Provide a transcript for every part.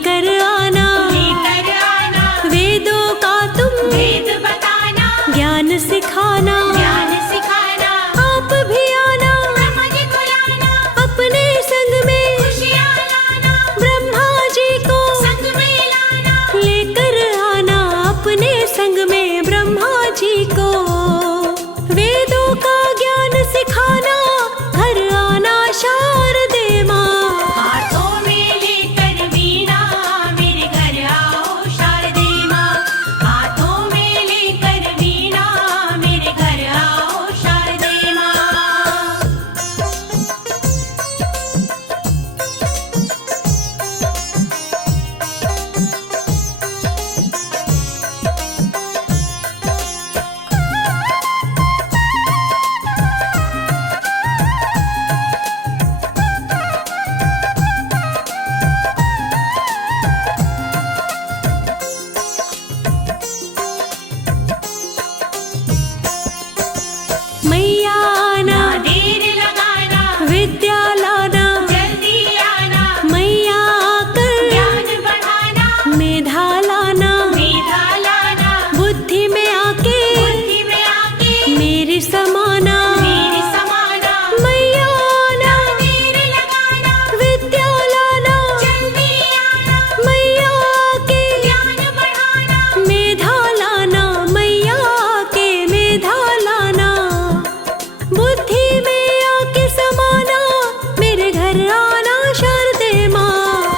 लेकर आना वेदों का तुम वेद बताना, ज्ञान सिखाना ज्ञान सिखाना, आप भी आना ब्रह्मा जी को लाना, अपने संग में खुशियाँ लाना, ब्रह्मा जी को संग में लाना, लेकर आना अपने संग में ब्रह्मा जी को वेदों का ज्ञान सिखाना घर आना शारदे माँ हाथों में लेकर वीणा मेरे घर आओ शारदे माँ, हाथों में लेकर वीणा मेरे घर आओ शारदे माँ। मैया आना ना देर लगाना, विद्या लाना जल्दी आना, मैया आकर ज्ञान बढ़ाना, मेधा लाना मेधा लाना, बुद्धि में आके बुद्धि में आके मेरी समाना मेरी समाना, मैया आना देर लगाना, विद्या लाना जल्दी आना, मैया आके ज्ञान बढ़ाना, मेधा लाना मैया आके मेधा लाना बुद्धि में आके समाना मेरे घर आना शारदे माँ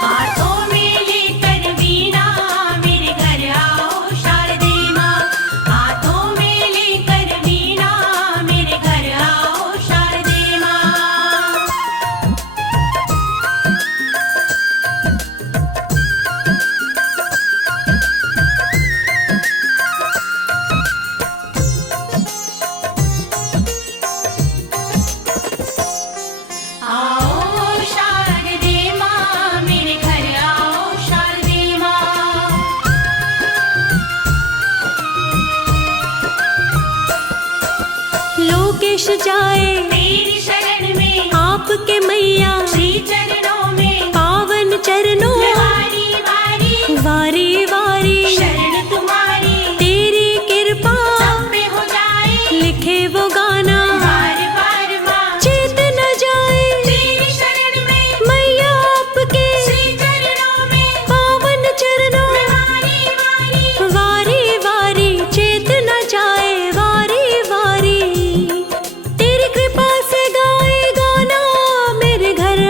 हाथों में लेकर वीणा मेरे घर आओ शारदे माँ, हाथों में लेकर वीणा मेरे घर आओ शारदे माँ। आओ शारदे माँ मेरे घर आओ शारदे माँ। लोकेश जाए तेरी शरण में आपके मैया श्री चरणों में पावन चरणों वारी वारी वारी वारी शरण तुम्हारी तेरी कृपा सब पे हो जाए लिखे वो गाना बार बार माँ। चेत न जाए तेरी शरण में मैया आपके श्री चरणों में पावन चरणों वारी वारी वारी वारी चेत न जाए वारी वारी तेरी कृपा से गाए गाना मेरे घर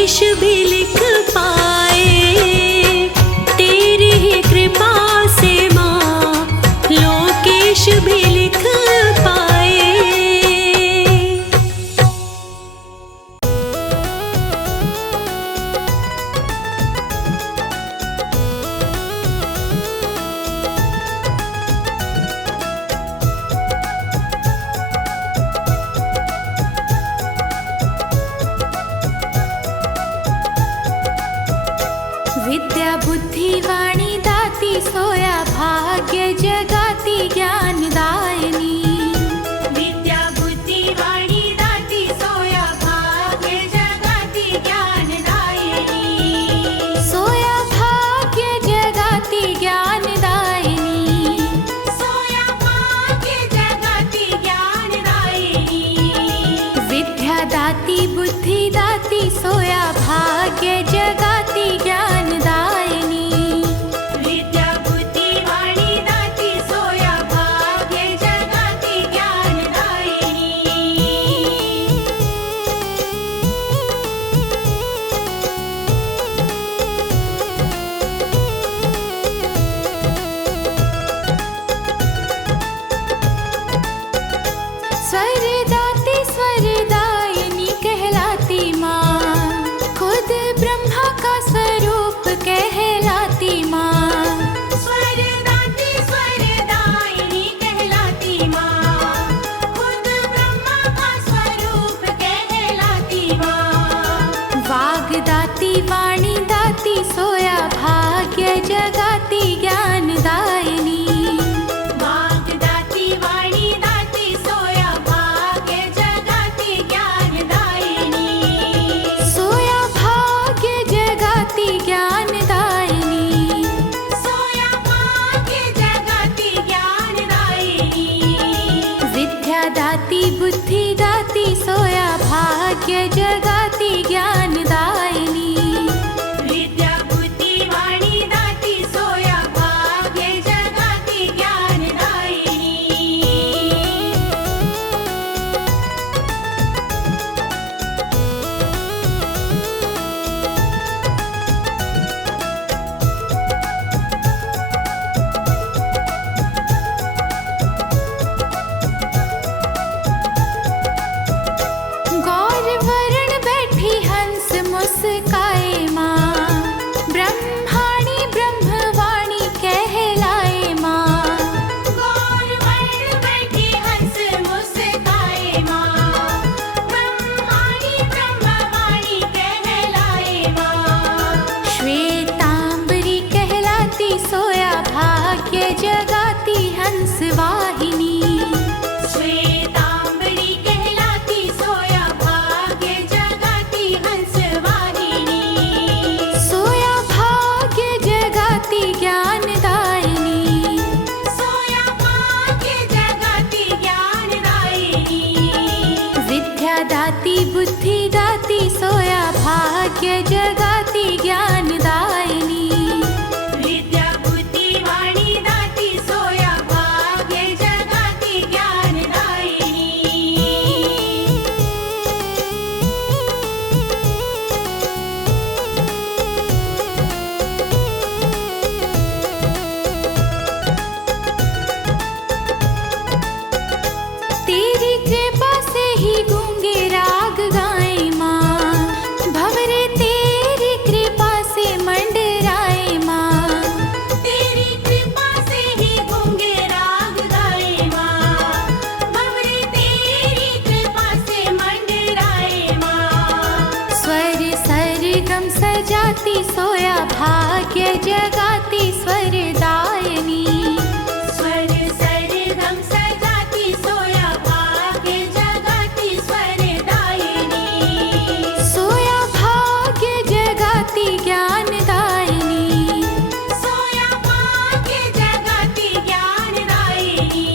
लोकेश भी लिख पाए। तेरी ही कृपा से माँ लोकेश भी लिख पाए। विद्या बुद्धि वाणी दाती सोया भाग्य जगाती ज्ञानदायिनी। विद्या बुद्धि वाणी दाती सोया भाग्य जगाती ज्ञानदायिनी। सोया भाग्य जगाती ज्ञानदायिनी। सोया भाग्य जगाती ज्ञानदायिनी। विद्या दाती बुद्धि दाती सोया भाग्य जगाती ज्ञानदायिनी। विद्या बुद्धि वाणी दाती सोया भाग्य जगाती ज्ञानदायिनी। स्वरदाती स्वरदायिनी कहलाती माँ। खुद ब्रह्मा का स्वरूप कहलाती माँ। स्वरदाती स्वरदायिनी कहलाती माँ। खुद ब्रह्मा का स्वरूप कहलाती माँ। वाग्दाती वाणी दाती सोया भाग्य जगाती ज्ञानदायिनी। वाग्दाती वाणी दाती सोया भाग्य जगाती ज्ञानदायिनी। सोया भाग्य जगाती ज्ञानदायिनी। सोया भाग्य जगाती ज्ञानदायिनी। विद्या दाती बुद्धि दाती सोया भाग्य जगाती ज्ञानदायिनी। विद्या बुद्धि वाणी दाती सोया भाग्य जगाती ज्ञानदायिनी। गौर वरण बैठी हंस मुस्काए माँ। ब्रह्माणी ब्रह्मवाणी कहलाए माँ। गौर वर्ण बैठी हंस मुस्काए माँ। ब्रह्माणी ब्रह्मवाणी कहलाए माँ। श्वेतांबरी कहलाती सोया भाग्य जगाती हंस वाहिनी। श्वेतांबरी कहलाती सोया भाग्य जगाती हंस वाहिनी। सोया भाग्य जगाती ज्ञानदायिनी। सोया भाग्य जगाती ज्ञानदायिनी। विद्या दाती बुद्धि दाती सोया भाग्य जगाती ज्ञानदायिनी। विद्या बुद्धि वाणी दाती सोया भाग्य जगाती ज्ञानदायिनी। तेरी कृपा से ही गूंगे राग गाए माँ। भंवरे तेरी कृपा से मंडराए माँ। तेरी कृपा से ही गूंगे राग गाए माँ। भंवरे तेरी कृपा से मंडराए माँ। स्वर सरगम सजाती सोया भाग्य जगाती स्वरदायिनी। स्वर सरगम सजाती सोया भाग्य जगाती स्वरदायिनी। सोया भाग्य जगाती ज्ञानदायिनी। सोया भाग्य जगाती ज्ञानदायिनी।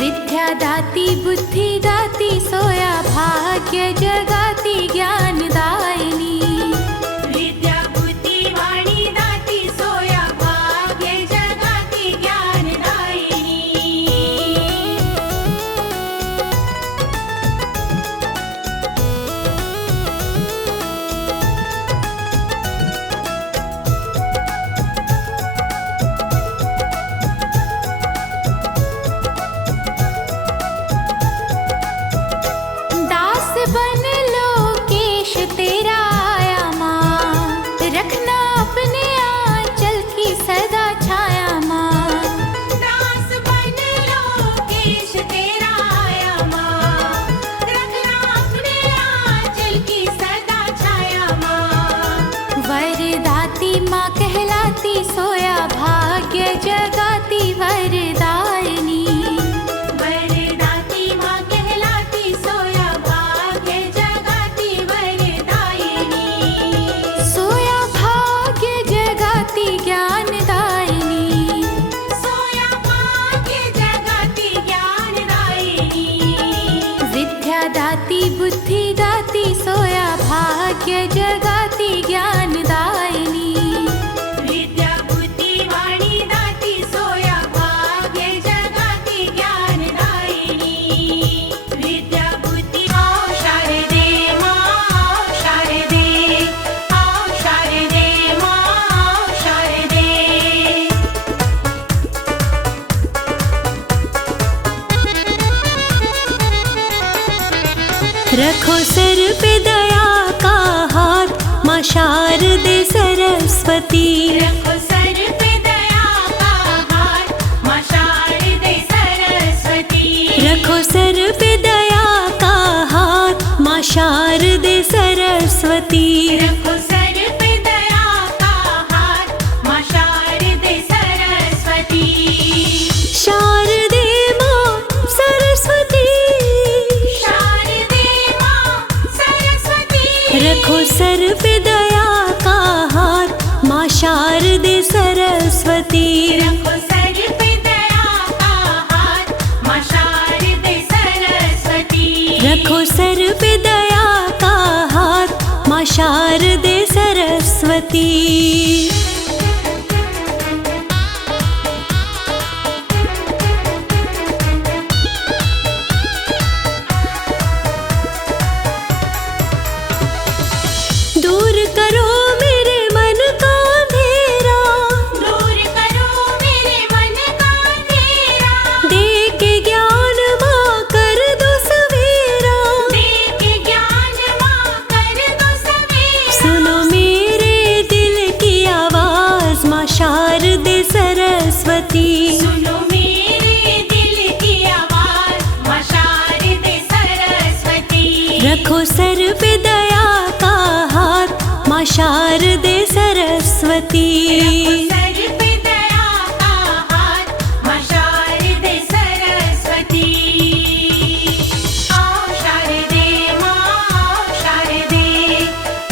विद्या दाती बुद्धि दाती सोया भाग्य जगाती ज्ञानदायिनी। विद्या बुद्धि वाणी दाती सोया भाग्य जगाती ज्ञानदायिनी। भाग्य जगाती ज्ञानदायिनी। विद्या बुद्धी वाणी दाती सोया भाग्य जगाती ज्ञानदायिनी। विद्या बुद्धी आओ शारदे माँ आओ शारदे, आओ शारदे माँ आओ शारदे। रखो सर पे दया का हाथ, माँ शारदे सरस्वती। रखो सर पे दया का हाथ, माँ शारदे सरस्वती। रखो सर पे दया का हाथ, माँ शारदे सरस्वती। रखो सर पे दया का हाथ, माँ शारदे सरस्वती। शारदे माँ सरस्वती, शारदे माँ सरस्वती। रखो सर पे दया का हाथ, माँ शारदे सरस्वती। रखो सर पे दया का हाथ, माँ शारदे सरस्वती। रखो सर पे दया का हाथ, माँ शारदे सरस्वती। दूर करो मेरे मन का अंधेरा, दूर करो मेरे मन का अंधेरा। दे के ज्ञान माँ कर दो सवेरा। दे के ज्ञान माँ कर दो सवेरा। सुनो मेरे दिल की आवाज, माँ शारदे सरस्वती। सुनो मेरे दिल की आवाज, माँ शारदे सरस्वती। रखो सर पे दया का हाथ, माँ शारदे सरस्वती। सर पे दया का हाथ, माँ शारदे सरस्वती। आओ शारदे माँ आओ शारदे,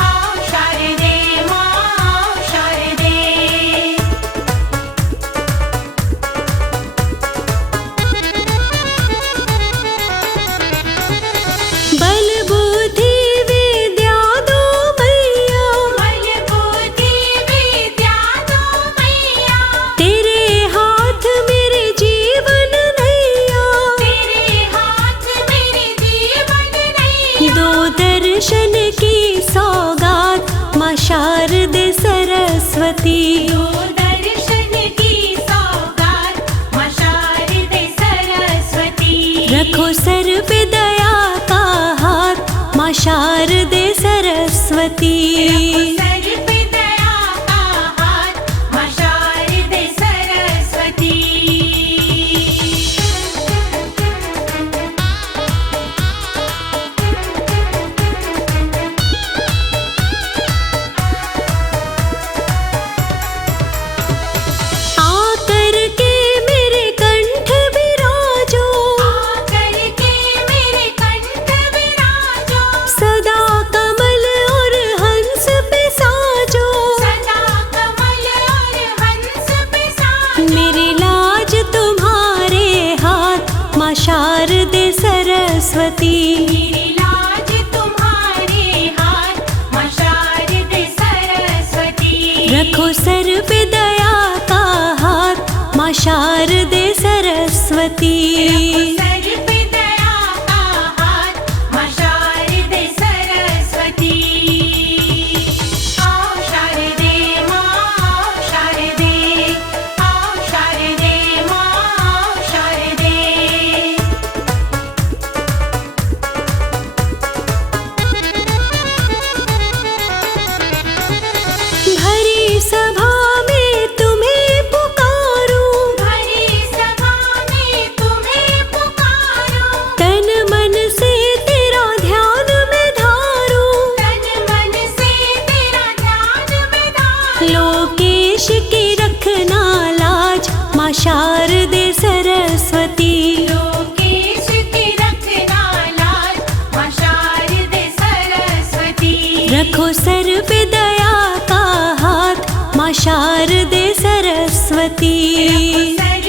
आओ शारदे माँ आओ शारदे। बल बुद्धि विद्या दो मैया, बल बुद्धि विद्या दो मैया। तेरे हाथ मेरे जीवन नैया। तेरे हाथ मेरे जीवन नैया। दो दर्शन की सौगात, माँ शारदे सरस्वती। दो दर्शन की सौगात, माँ शारदे सरस्वती। रखो सर पे दया का हाथ, माँ शारदे सरस्वती। सर पे दया का हाथ, माँ शारदे सरस्वती। आकर के मेरे कंठ विराजो, आकर के मेरे कंठ विराजो। सदा कमल और हंस पे साजो। सदा कमल और हंस पे साजो। मेरी लाज तुम्हारे हाथ, माँ शारदे सरस्वती। मेरी लाज तुम्हारे हाथ, माँ शारदे सरस्वती। रखो सर पे दया का हाथ, माँ शारदे सरस्वती। सर पे दया का हाथ, माँ शारदे सरस्वती। आओ शारदे माँ आओ शारदे, आओ शारदे माँ आओ शारदे। भरी सभा में तुम्हें पुकारूं, भरी सभा में तुम्हें पुकारो। तन मन से तेरा ध्यान में धारूं। तन मन से तेरा ध्यान में धारो। लोकेश की रखना लाज, माँ शारदे सरस्वती। लोकेश की रखना लाज, माँ शारदे सरस्वती। रखो सर पे दया का हाथ, माँ शारदे सरस्वती। सर